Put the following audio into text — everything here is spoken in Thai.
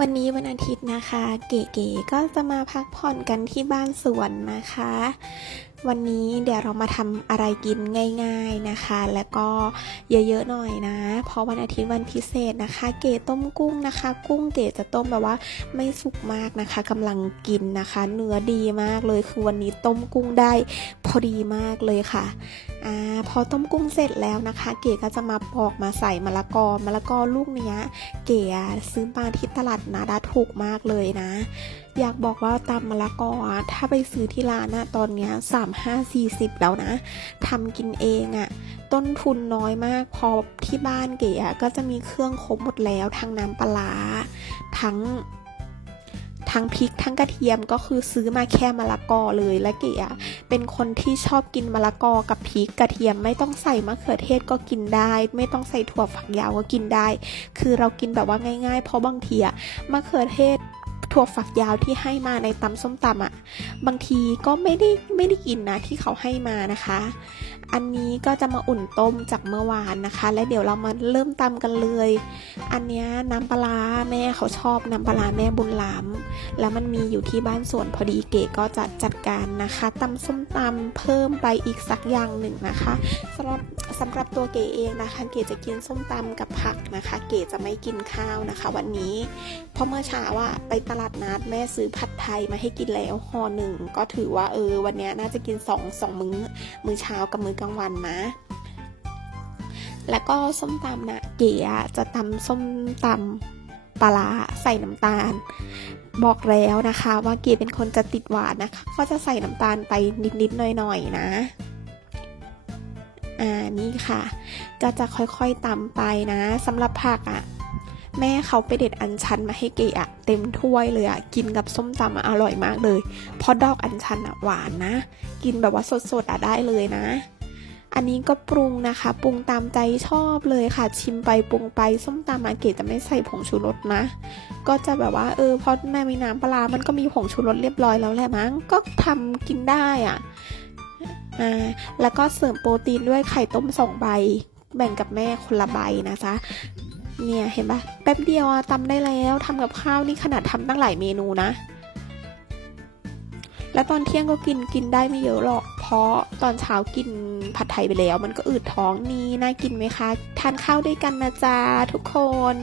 วันนี้วันอาทิตย์นะคะ เก๋ๆก็จะมาพักผ่อนกันที่บ้านสวนนะคะ วันนี้เดี๋ยวเรามาทำอะไรกินง่ายๆนะคะ แล้วก็เยอะๆหน่อยนะ เพราะวันอาทิตย์วันพิเศษนะคะ เก๋ต้มกุ้งนะคะ กุ้งเก๋จะต้มแบบว่าไม่สุกมากนะคะกำลังกินนะคะ เนื้อดีมากเลยคือวันนี้ต้มกุ้งได้พอดีมากเลยค่ะอ่าพอต้มกุ้งเสร็จแล้วนะคะ เก๋ก็จะมาปอกมาใส่มะละกอมะละกอลูกเนี้ย เก๋ซื้อมาที่ตลาดนาดาถูกมากเลยนะ อยากบอกว่าตำมะละกอถ้าไปซื้อที่ร้านนะตอนเนี้ยสามห้าสี่สิบแล้วนะทำกินเองอะต้นทุนน้อยมากพอที่บ้านเก๋อก็จะมีเครื่องครบหมดแล้ว ทั้งน้ำปลาทั้งทั้งพริกทั้งกระเทียมก็คือซื้อมาแค่มะละกอเลยและเก๋เป็นคนที่ชอบกินมะละกอกับพริกกระเทียมไม่ต้องใส่มะเขือเทศก็กินได้ ไม่ต้องใส่ถั่วฝักยาวก็กินได้ คือเรากินแบบว่าง่าย ๆ เพราะบางทีอะมะเขือเทศ ถั่วฝักยาวที่ให้มาในตำส้มตำอะบางทีก็ไม่ได้ไม่ได้กินนะที่เขาให้มานะคะ อันนี้ก็จะมาอุ่นต้มจากเมื่อวานนะคะ และเดี๋ยวเรามาเริ่มตำกันเลย อันนี้น้ำปลาแม่เขาชอบน้ำปลาแม่บุญหลามแล้วมันมีอยู่ที่บ้านสวนพอดีเก๋ก็จะจัดการนะคะตำส้มตำเพิ่มไปอีกสักอย่างหนึ่งนะคะสำหรับสำหรับตัวเก๋เองนะคะ เก๋จะกินส้มตำกับผักนะคะ เก๋จะไม่กินข้าวนะคะ วันนี้เพราะเมื่อเช้าว่าไปตำลาดนัดแม่ซื้อผัดไทยมาให้กินแล้วห่อหนึ่งก็ถือว่าเออวันนี้น่าจะกินสองสองมื้อ มื้อเช้ากับมื้อกลางวันนะแล้วก็ส้มตำนะเก๋จะตำส้มตำปลาร้าใส่น้ำตาล บอกแล้วนะคะว่าเก๋เป็นคนจะติดหวานนะคะ ก็จะใส่น้ำตาลไปนิดๆหน่อยๆนะอ่านี่ค่ะ ก็จะค่อยๆตำไปนะสำหรับผักอะ่ะ แม่เขาไปเด็ดอัญชันมาให้เก๋อะเต็มถ้วยเลยอะกินกับส้มตำอะอร่อยมากเลย เพราะดอกอัญชันอะหวานนะ กินแบบว่าสดๆอะได้เลยนะ อันนี้ก็ปรุงนะคะ ปรุงตามใจชอบเลยค่ะ ชิมไปปรุงไปส้มตำอาเกตจะไม่ใส่ผงชูรสนะ ก็จะแบบว่าเออเพราะในมีน้ำปลาร้ามันก็มีผงชูรสเรียบร้อยแล้วแหละมั้งก็ทำกินได้อะอ่าแล้วก็เสริมโปรตีนด้วยไข่ต้มสองใบแบ่งกับแม่คนละใบนะจ๊ะ เนี่ยเห็นปะแป๊บเดียวอะตำได้แล้วทำกับข้าวนี่ขนาดทำตั้งหลายเมนูนะ แล้วตอนเที่ยงก็กินกินได้ไม่เยอะหรอก เพราะตอนเช้ากินผัดไทยไปแล้ว มันก็อืดท้องนี่น่ากินไหมคะ ทานข้าวด้วยกันนะจ๊ะทุกคน